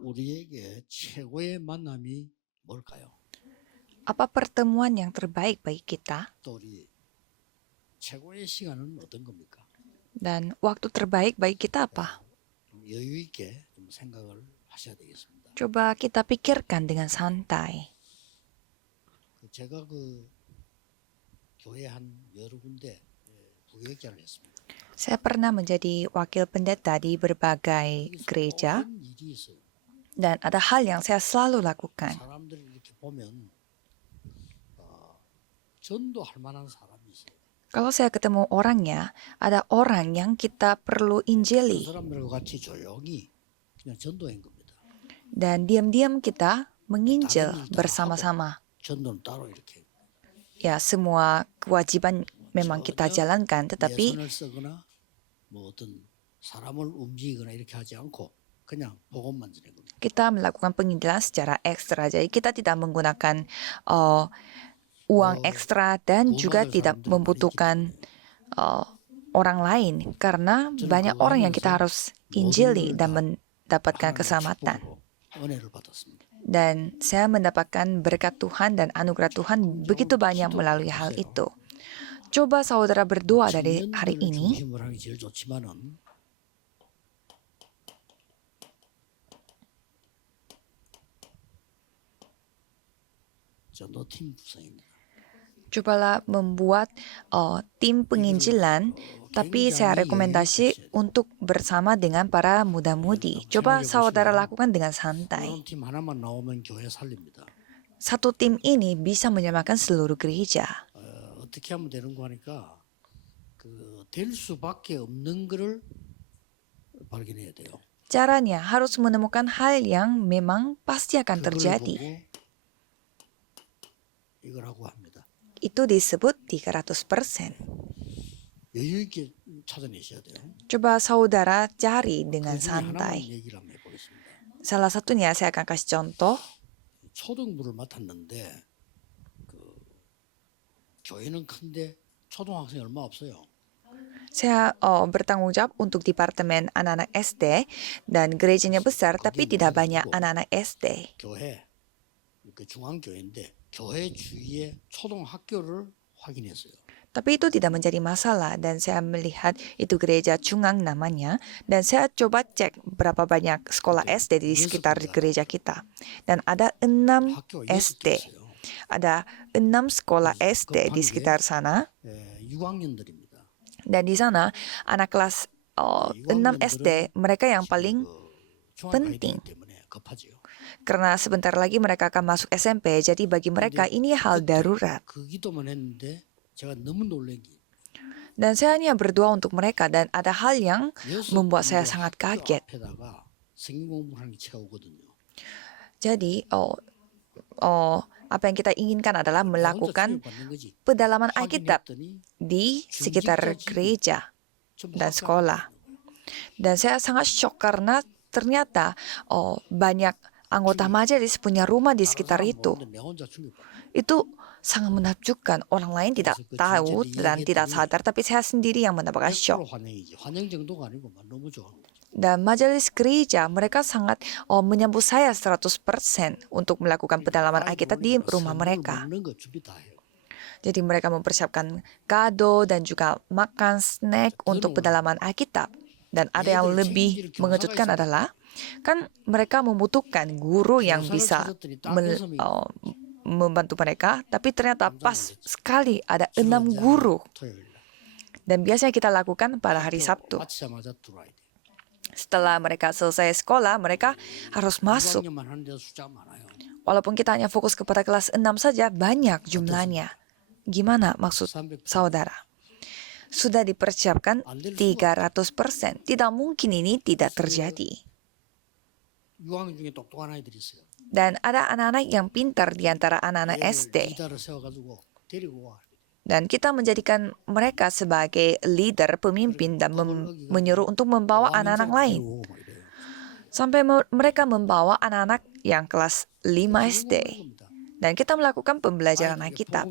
우리에게 최고의 만남이 뭘까요? Apa pertemuan yang terbaik bagi kita? 또 우리 최고의 시간은 어떤 겁니까? Dan waktu terbaik bagi kita apa? 좀 여유 있게 좀 생각을 하셔야 되겠습니다. Coba kita pikirkan dengan santai. 제가 그 교회 한 여러 군데 부교육자를 했습니다. Saya pernah menjadi wakil pendeta di berbagai 거기서 gereja 모든 일이 있어요. dan ada hal yang saya selalu lakukan. 사람들을 이렇게 보면 전도할 만한 사람이 있어요. Kalau saya ketemu orangnya, ada orang yang kita perlu 그 injili. 사람들과 같이 조용히 그냥 전도한 겁니다. Dan diam-diam kita menginjil bersama-sama. 전도는 따로 이렇게 Ya, semua kewajiban memang kita jalankan, tetapi 예산을 쓰거나 뭐 어떤 사람을 움직이거나 이렇게 하지 않고 그냥 복음만 전하는 겁니다. kita melakukan penginjilan secara ekstra. Jadi kita tidak menggunakan uang ekstra dan juga tidak membutuhkan orang lain. Karena banyak orang yang kita harus injili dan mendapatkan keselamatan. 은혜를 받았습니다. Dan saya mendapatkan berkat Tuhan dan anugerah Tuhan begitu banyak melalui hal itu. Coba saudara berdoa dari hari ini. 중심으로 하는 게 제일 좋지만은 전도팀 구성입니다. Cobalah membuat tim penginjilan, tapi saya rekomendasi untuk bersama dengan para muda-mudi. Coba saudara lakukan dengan santai. 그런 팀 하나만 나오면 교회 살립니다. Satu tim ini bisa menyelamatkan seluruh gereja. 어떻게 하면 되는 거 하니까 될 수밖에 없는 거를 발견해야 돼요. Caranya harus menemukan hal yang memang pasti akan 그걸 terjadi. 보고 이걸 하고 합니다. Itu disebut 300%. 여유 있게 찾아내셔야 돼요. Coba saudara cari dengan 그 중에 하나만 santai. 얘기를 한번 해보겠습니다. Salah satunya saya akan kasih contoh. 초등부를 맡았는데 교회는 큰데 초등학생이 얼마 없어요. Saya bertanggung jawab untuk departemen anak-anak SD dan gerejanya besar tapi tidak banyak anak-anak SD. 교회 중앙교회인데 교회 주위에 초등학교를 확인했어요. Tapi itu tidak menjadi masalah dan saya melihat itu gereja Cungang namanya dan saya coba cek berapa banyak sekolah SD di sekitar gereja kita. Dan ada 6 SD. Ada 6 sekolah SD di sekitar sana. 6학년들입니다. Dan di sana anak kelas 6 SD mereka yang paling penting. Karena sebentar lagi mereka akan masuk SMP, jadi bagi mereka ini hal darurat. Dan saya hanya berdoa untuk mereka dan ada hal yang membuat saya sangat kaget. Jadi, apa yang kita inginkan adalah melakukan pedalaman Alkitab di sekitar gereja dan sekolah. Dan saya sangat shock karena ternyata banyak anggota majelis punya rumah di sekitar itu. Itu sangat menakjubkan. Orang lain tidak tahu dan tidak sadar, tapi saya sendiri yang mendapatkan shock. Dan majelis gereja, mereka sangat menyambut saya 100% untuk melakukan pedalaman Alkitab di rumah mereka. Jadi mereka mempersiapkan kado dan juga makan snack untuk pedalaman Alkitab. Dan ada yang lebih mengejutkan adalah, kan mereka membutuhkan guru yang bisa membantu mereka, tapi ternyata pas sekali ada 6 guru. Dan biasanya kita lakukan pada hari Sabtu. Setelah mereka selesai sekolah, mereka harus masuk. Walaupun kita hanya fokus kepada kelas 6 saja, banyak jumlahnya. Gimana maksud saudara? Sudah dipersiapkan 300%. Tidak mungkin ini tidak terjadi. Dan ada anak-anak yang pintar di antara anak-anak SD. Dan kita menjadikan mereka sebagai leader, pemimpin, dan menyuruh untuk membawa anak-anak lain. Sampai mereka membawa anak-anak yang kelas 5 SD. Dan kita melakukan pembelajaran Alkitab.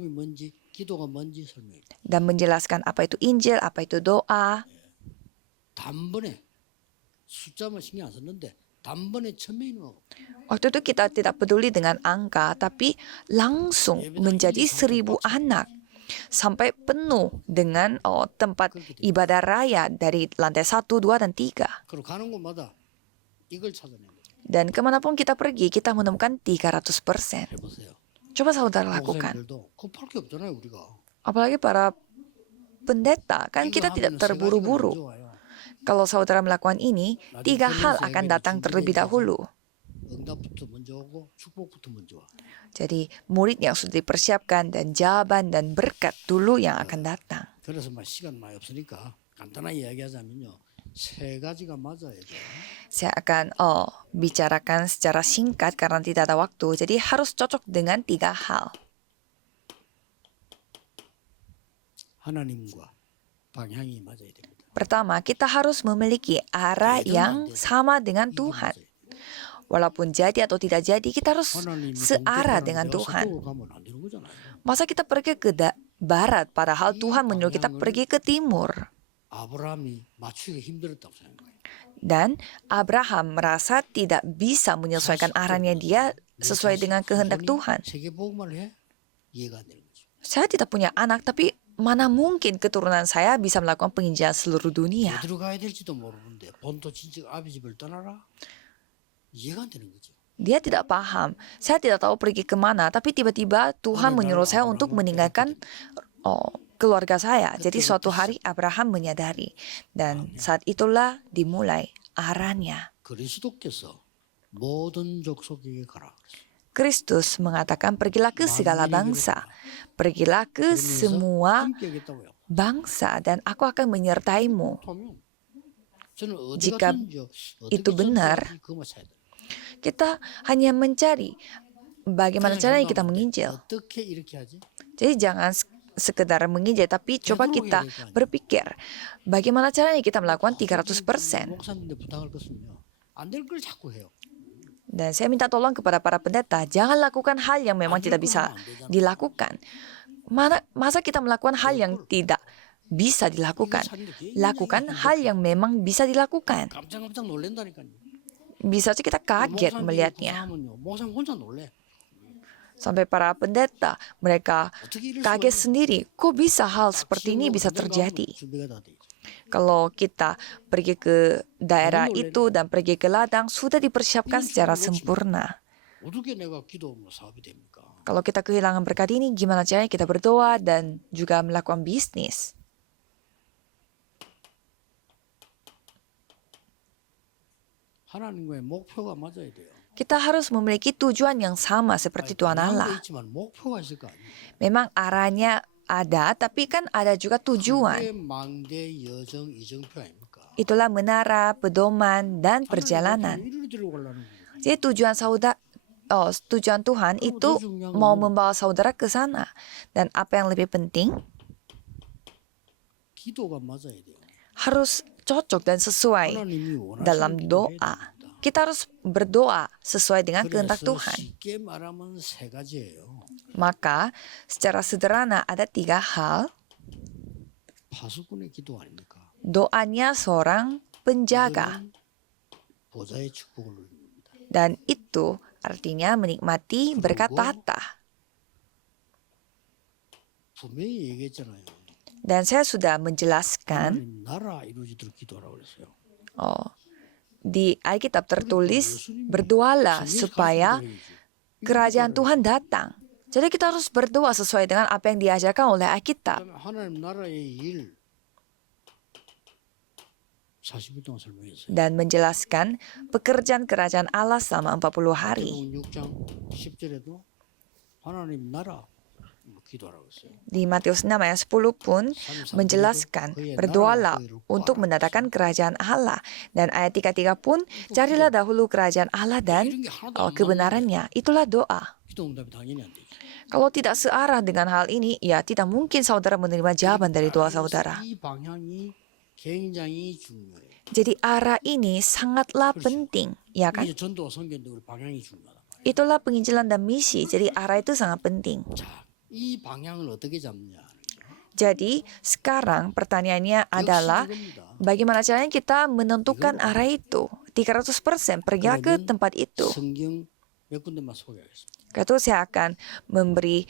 Dan menjelaskan apa itu Injil, apa itu doa. 단번에 1,000명이 뭐 Waktu itu kita tidak peduli dengan angka, tapi langsung menjadi 1.000 anak. Sampai penuh dengan tempat ibadah raya dari lantai 1, 2, dan 3. 그리고 가는 곳마다 이걸 찾아내는 거죠. Dan kemanapun kita pergi, kita menemukan 300%. 해보세요. Coba saudara lakukan. 목사님들도 급할 게 없잖아요, 우리가. Apalagi para pendeta, kan kita tidak terburu-buru. Kalau saudara melakukan ini, 3 hal akan datang terlebih dahulu. 응답부터 먼저 오고 축복부터 먼저 와. Jadi murid yang sudah dipersiapkan dan jawaban dan berkat dulu yang akan datang. 그래서 막 시간 많이 없으니까 간단하게 이야기하자면요. 3가지가 맞아야 돼요. Saya akan bicarakan secara singkat karena tidak ada waktu. Jadi harus cocok dengan 3 hal. 하나님과 방향이 맞아야 됩니다. Pertama, kita harus memiliki arah yang sama dengan 이게 Tuhan. 맞아야 돼요. Walaupun jadi atau tidak jadi, kita harus 하나님이 searah 동쪽으로 dengan 내가 Tuhan. 서쪽으로 가면 안 되는 거잖아요. Masa kita pergi ke barat, padahal Tuhan menyuruh kita pergi ke timur. 아브라함이 맞추기가 힘들었다고 생각해요. Dan Abraham merasa tidak bisa menyesuaikan arahnya dia sesuai dengan kehendak Tuhan. 세계복음을 해? 이해가 안 되는 거죠. Saya tidak punya anak, tapi mana mungkin keturunan saya bisa melakukan penginjilan seluruh dunia. 어디로 가야 될지도 모르는데 본토 친척 아비 집을 떠나라? 이해가 안 되는 거죠. Dia tidak paham. Saya tidak tahu pergi kemana, tapi tiba-tiba Tuhan menyuruh saya untuk meninggalkan keluarga saya. Jadi suatu hari Abraham menyadari. Dan saat itulah dimulai arahnya. 그리스도께서 모든 족속에게 가라. Kristus mengatakan pergilah ke segala bangsa. Pergilah ke semua 함께하겠다고요. bangsa dan aku akan menyertaimu. 그렇다면 저는 어디 Jika 갔든지 itu benar, 그것만 찾아야 돼요. kita hanya mencari bagaimana caranya kita menginjil. 어떻게 이렇게 하지? Jadi jangan sekedar menginjil, tapi coba kita berpikir bagaimana caranya kita melakukan 300%. 목사님들 부탁할 것은요. 안 될 걸 자꾸 해요. Dan saya minta tolong kepada para pendeta, jangan lakukan hal yang memang tidak bisa dilakukan. Masa kita melakukan hal yang tidak bisa dilakukan? Lakukan hal yang memang bisa dilakukan. 깜짝깜짝 놀란다니까요. Bisa saja kita kaget melihatnya. 목사님 혼자 놀래. Sampai para pendeta, mereka 어떻게 이럴 kaget 수가 sendiri. Kok bisa hal 있어? seperti ini bisa 지역으로 terjadi? 준비가 다 돼 있죠. Kalau kita pergi ke daerah itu dan pergi ke ladang, sudah dipersiapkan secara sempurna. 어떻게 내가 기도하면 사업이 됩니까? Kalau kita kehilangan berkat ini, gimana caranya kita berdoa dan juga melakukan bisnis? 하나님과의 목표가 맞아야 돼요. Kita harus memiliki tujuan yang sama seperti Tuhan 방향도 Allah. 있지만 목표가 있을 거 아니에요. Memang arahnya ada, tapi kan ada juga tujuan. 그게 망대 여정 이정표 아닙니까? Itulah menara, pedoman, dan perjalanan. 이리로 데려가려는 거예요. Jadi tujuan Tuhan itu mau membawa saudara ke sana. Dan apa yang lebih penting, 기도가 맞아야 돼요. harus cocok dan sesuai 하나님이 원하시는 dalam 기도를 해야 doa. 됩니다. Kita harus berdoa sesuai dengan kehendak 그래서 Tuhan. 쉽게 말하면 3가지예요. Maka secara sederhana ada 3 hal. 파수꾼의 기도 아닙니까? Doanya seorang penjaga. 이거는 보좌의 축복을 누립니다. Dan itu artinya menikmati berkat tahta. 분명히 얘기했잖아요. Dan saya sudah menjelaskan, 하나님 나라 이루어지도록 기도하라고 그랬어요. di Alkitab tertulis, berdoalah supaya kerajaan Tuhan datang. Jadi kita harus berdoa sesuai dengan apa yang diajarkan oleh Alkitab. 하나님 나라의 일 40일 동안 설명했어요. Dan menjelaskan pekerjaan kerajaan Allah selama 40 hari. 6장 10절에도 하나님 나라 기도하라고 했어요. Di Matius 6 ayat 10 pun menjelaskan, berdoalah untuk mendatangkan kerajaan Allah. Dan ayat 33 pun, carilah dahulu kerajaan Allah dan kebenarannya. Itulah doa. 기도 응답이 당연히 안 되죠. Kalau tidak searah dengan hal ini, ya tidak mungkin saudara menerima jawaban dari doa saudara. 이 방향이 굉장히 중요해요. Jadi arah ini sangatlah penting, ya kan? 이제 전도와 선교인데 우리 방향이 중요하다. Itulah penginjilan dan misi. Jadi arah itu sangat penting. 자, 이 방향을 어떻게 잡냐? Jadi sekarang pertanyaannya adalah, bagaimana caranya kita menentukan arah itu? 300% pergilah ke 그러면 tempat itu. 성경 몇 군데만 소개하겠습니다. Karena itu saya akan memberi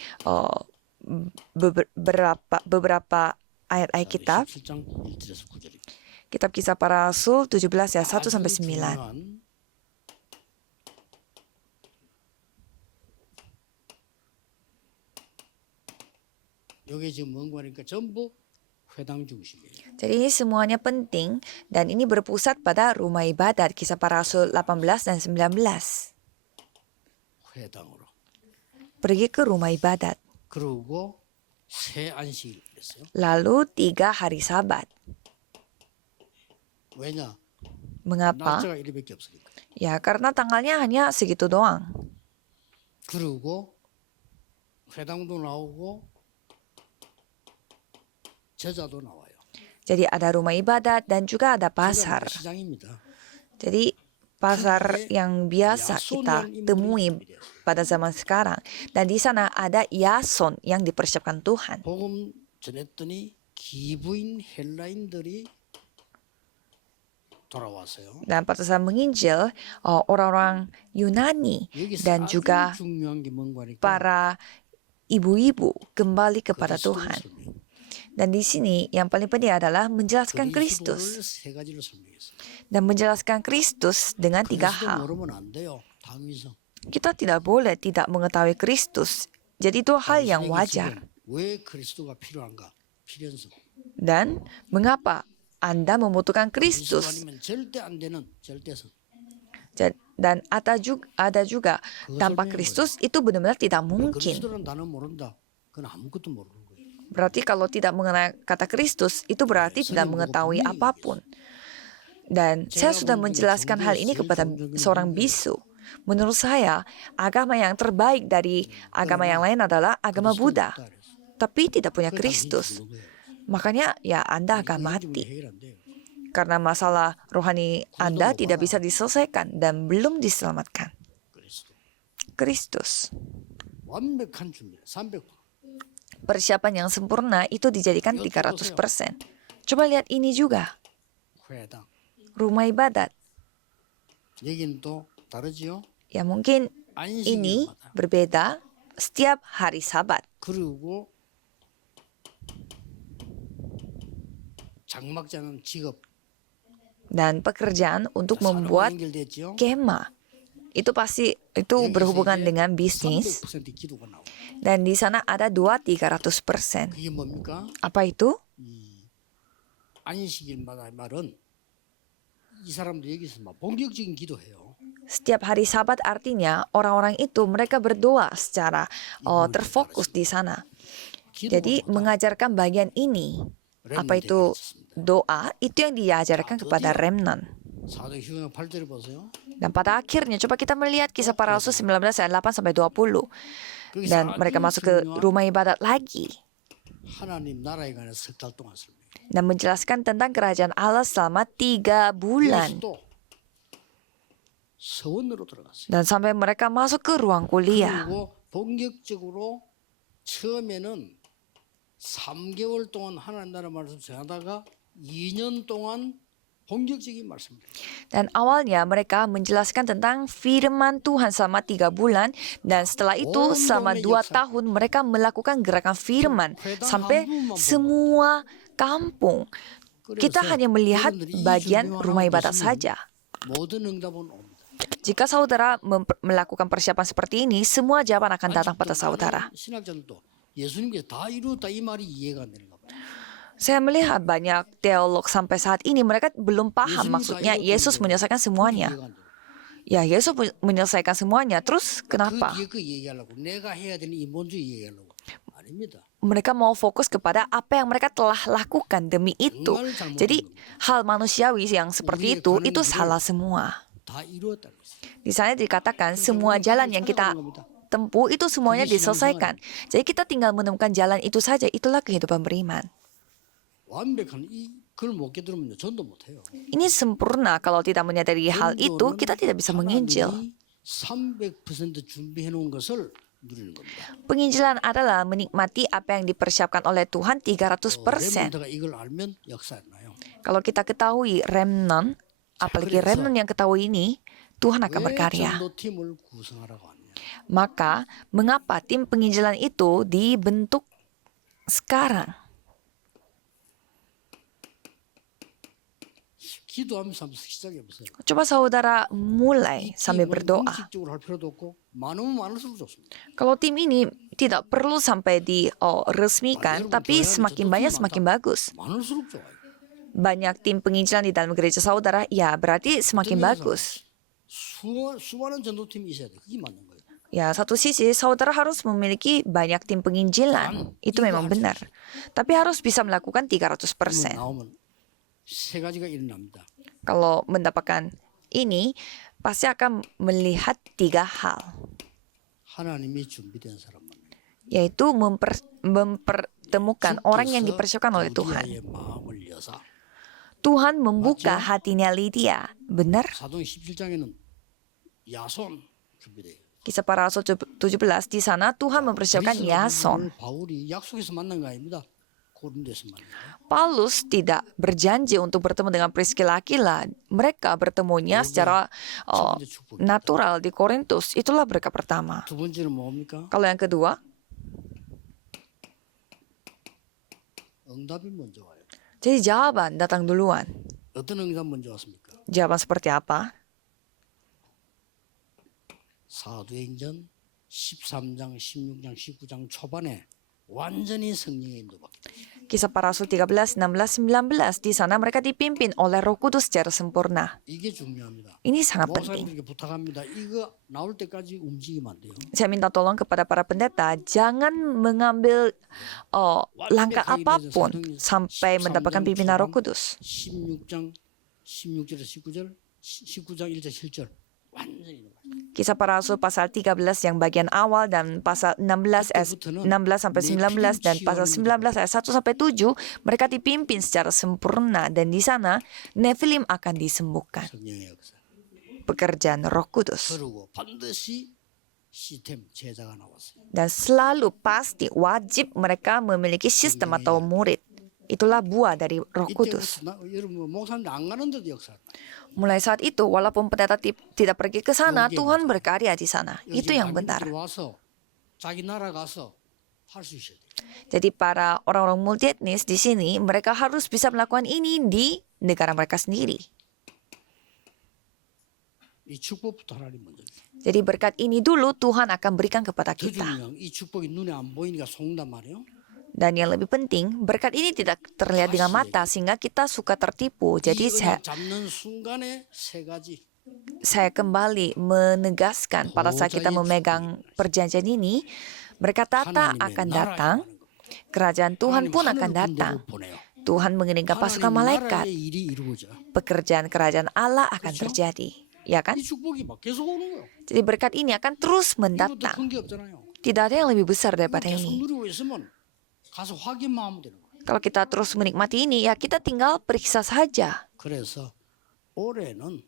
beberapa ayat-ayat kitab. 17장 1절에서 9절입니다. Kitab Kisah Para Rasul 17 ya 1 sampai 9. 중요한 요게 지금 뭔가 하니까 전부 회당 중심이에요. Jadi ini semuanya penting dan ini berpusat pada rumah ibadat Kisah Para Rasul 18 dan 19. 회당으로. Pergi ke rumah ibadat. 그리고 새 안식일 그랬어요. Lalu 3 hari Sabat. 왜냐? Mengapa? 날짜가 이리밖에 없으니까. Ya karena tanggalnya hanya segitu doang. 그리고 회당도 나오고 제자도 나와요. Jadi ada rumah ibadat dan juga ada pasar. 제자는 시장입니다. Jadi pasar yang biasa kita temui pada zaman sekarang. Dan di sana ada Yason yang dipersiapkan Tuhan. 복음 전했더니 기부인 헬라인들이 돌아왔어요. Dan pada saat menginjil, orang-orang Yunani 여기서 dan 아주 juga 중요한 게 뭔가 하니까 para ibu-ibu kembali kepada 그리스도를 Tuhan. 설명해요. Dan di sini yang paling penting adalah menjelaskan 그리스도를 Kristus. 세 가지로 설명했어요. Dan menjelaskan Kristus dengan 3 그리스도 hal. 모르면 안 돼요. 당위성. Kita tidak boleh tidak mengetahui Kristus. Jadi itu hal yang wajar. 왜 그리스도가 필요한가? 필연성. Dan mengapa Anda membutuhkan 그리스도 Kristus? 아니면 절대 안 되는 절대성. Dan ada juga tanpa Kristus itu benar-benar tidak mungkin. 그리스도라는 단어 모른다. 그건 아무것도 모르는 거예요. Berarti kalau tidak mengenal kata Kristus itu berarti tidak mengetahui apapun. Dan saya sudah menjelaskan hal ini kepada seorang bisu. Menurut saya, agama yang terbaik dari agama yang lain adalah agama Buddha. Tapi tidak punya Kristus. Makanya ya Anda akan mati. Karena masalah rohani Anda tidak bisa diselesaikan dan belum diselamatkan. Kristus. 완벽한 준비. 300%. Persiapan yang sempurna itu dijadikan 300%. Coba lihat ini juga. 회당. Rumah ibadat. 여기는 또 다르지요. Ya mungkin ini 안식일마다. berbeda setiap hari Sabat. 그리고 장막자는 직업. Dan pekerjaan untuk 사람과 membuat 연결됐지요. kemah. Itu pasti itu berhubungan dengan bisnis. 300% 기도가 나와요. Dan di sana ada 300%. 그게 뭡니까? Apa itu? 이 안식일마다 말은 이 사람들 여기서 막 본격적인 기도해요. Setiap hari Sabat artinya orang-orang itu mereka berdoa secara terfokus di sana. Jadi mengajarkan bagian ini. Apa itu doa? Itu yang diajarkan kepada remnant. 사도행전 8절에 보세요. Dan pada akhirnya coba kita melihat Kisah Para Rasul 19 ayat 8 sampai 20. Dan mereka masuk ke rumah ibadat lagi 하나님 나라에 관해 석 달 동안 설명해요. dan menjelaskan tentang kerajaan Allah selama 3 bulan. 또 서원으로 들어갔어요. Dan sampai mereka masuk ke ruang kuliah. 그리고 본격적으로 처음에는 3개월 동안 하나님 나라 말씀 전하다가 2년 동안 본격적인 말씀입니다. Dan awalnya mereka menjelaskan tentang firman Tuhan selama 3 bulan. Dan setelah itu selama 2 tahun mereka melakukan gerakan firman. Sampai semua kampung. Kita hanya melihat bagian rumah ibadat saja. 모든 응답은 옵니다. Jika saudara melakukan persiapan seperti ini, semua jawaban akan datang pada saudara. 신학자들도 예수님께서 다 이루었다 이 말이 이해가 안 되는가 봐요. Saya melihat banyak teolog sampai saat ini mereka belum paham maksudnya Yesus menyelesaikan semuanya. 이해가 안 돼요. Ya, Yesus menyelesaikan semuanya. Terus 그 kenapa? 뒤에 그 얘기하려고 내가 해야 되는 인본주의 얘기하려고 아닙니다. Mereka mau fokus kepada apa yang mereka telah lakukan demi itu. Jadi hal manusiawi yang seperti itu salah semua. 다 이루었다는 거예요. Di sana dikatakan semua jalan yang kita tempuh itu semuanya diselesaikan. Jadi kita tinggal menemukan jalan itu saja. Itulah kehidupan beriman. 완벽한 그걸 못 깨달으면 전도 못 해요. Ini sempurna. Kalau tidak menyadari hal itu, kita tidak bisa menginjil. 300% 준비해 놓은 것을 누리는 겁니다. Penginjilan adalah menikmati apa yang dipersiapkan oleh Tuhan 300%. 렘넌트가 이걸 알면 역사 안 나요. Kalau kita ketahui remnant apalagi remnant yang ketahui ini, Tuhan akan 왜 berkarya. 전도팀을 구성하라고 하느냐? Maka, mengapa tim penginjilan itu dibentuk sekarang? 기도하면서 한번 시작해 보세요. Coba saudara mulai sambil berdoa. 형식적으로 할 필요도 없고 많으면 많을수록 좋습니다. Kalau tim ini tidak perlu sampai diresmikan, tapi semakin banyak semakin bagus. 많을수록 좋아요. Banyak tim penginjilan di dalam gereja saudara, ya berarti semakin bagus. 수많은 전도팀이 있어야 돼. 그게 맞는 거예요. Ya, satu sisi saudara harus memiliki banyak tim penginjilan. Itu memang benar. Tapi harus bisa melakukan 300%. 나오면 세 가지가 일어납니다. Kalau mendapatkan ini, pasti akan melihat 3 hal. 하나님이 준비된 사람만 Yaitu mempertemukan orang yang dipersiapkan oleh Tuhan. 루디아의 마음을 여사. Tuhan membuka 맞죠? hatinya Lydia. Benar? 사도행 17장에는 야손 준비돼요. Kisah para Rasul 17 di sana Tuhan mempersiapkan Yason. 바울이 약속해서 만난 거 아닙니다. 고린도에서 만난 거예요. Paulus tidak berjanji untuk bertemu dengan Priscilla Aquila. Mereka bertemunya secara natural di Korintus. Itulah berkat pertama. 두 번째는 뭡니까? Kalau yang kedua, 응답이 먼저 와요. jadi jawaban datang duluan. 어떤 응답 먼저 왔습니까? Jawaban seperti apa? 사도행전 13장, 16장, 19장 초반에 완전히 성령의 인도받게 됩니다. Kisah para Rasul 13, 16, 19. Di sana mereka dipimpin oleh Roh Kudus secara sempurna. 이게 중요합니다. Ini sangat penting. 목사님들에게 부탁합니다. 이거 나올 때까지 움직이면 안 돼요. Saya minta tolong kepada para pendeta, jangan mengambil langkah apapun sampai mendapatkan pimpinan Roh Kudus. 16장 16절에서 19절, 19장 1절 7절 완전히 인도받게. Kisah para Rasul pasal 13 yang bagian awal dan pasal 16 sampai 19 dan pasal 19 ayat 1 sampai 7 mereka dipimpin secara sempurna dan di sana Nephilim akan disembuhkan. 성령의 역사. Pekerjaan Roh Kudus. 그리고 반드시 시스템 제자가 나왔어요. Dan selalu pasti wajib mereka memiliki sistem atau murid. Itulah buah dari Roh Kudus. 이때부터 여러분 목사님들 안 가는데도 역사. Mulai saat itu, walaupun pendeta tidak pergi ke sana, Tuhan berkarya di sana. Itu yang benar. 와서 자기 나라 가서 할 수 있어야 돼. Jadi para orang-orang multietnis di sini, mereka harus bisa melakukan ini di negara mereka sendiri. 이 축복부터 하나님 먼저. Jadi berkat ini dulu Tuhan akan berikan kepada 더 kita. 중요한 이 축복이 눈에 안 보이니까 속는단 말이에요. Dan yang lebih penting, berkat ini tidak terlihat dengan mata sehingga kita suka tertipu. Jadi 이 언약 잡는 순간에 세 가지. saya kembali menegaskan pada saat kita memegang perjanjian ini, berkat Tata 하나님의 akan 나라에 datang, 가는 겁니다. kerajaan Tuhan 하나님 pun 하늘 akan 군대를 datang. 보내요. Tuhan mengirimkan pasukan 하나님 malaikat. 나라의 일이 이루어져. Pekerjaan kerajaan Allah akan 그렇죠? terjadi. Ya kan? 이 축복이 막 계속 오는 거예요. Jadi berkat ini akan terus 이것도 mendatang. 큰게 없잖아요. Tidak ada yang lebih besar daripada 계속 ini. 누리고 있으면 가서 확인만 하면 되는 거예요. Kalau kita terus menikmati ini, ya kita tinggal periksa saja. 그래서 올해는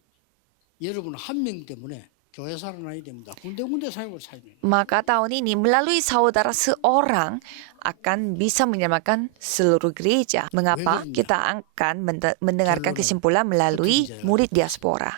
여러분 한 명 때문에 교회 살아나야 됩니다. 군데군데 사역을 차야 됩니다. Maka tahun ini melalui saudara seorang akan bisa menyelamatkan seluruh gereja. Mengapa? Kita akan mendengarkan kesimpulan melalui murid diaspora.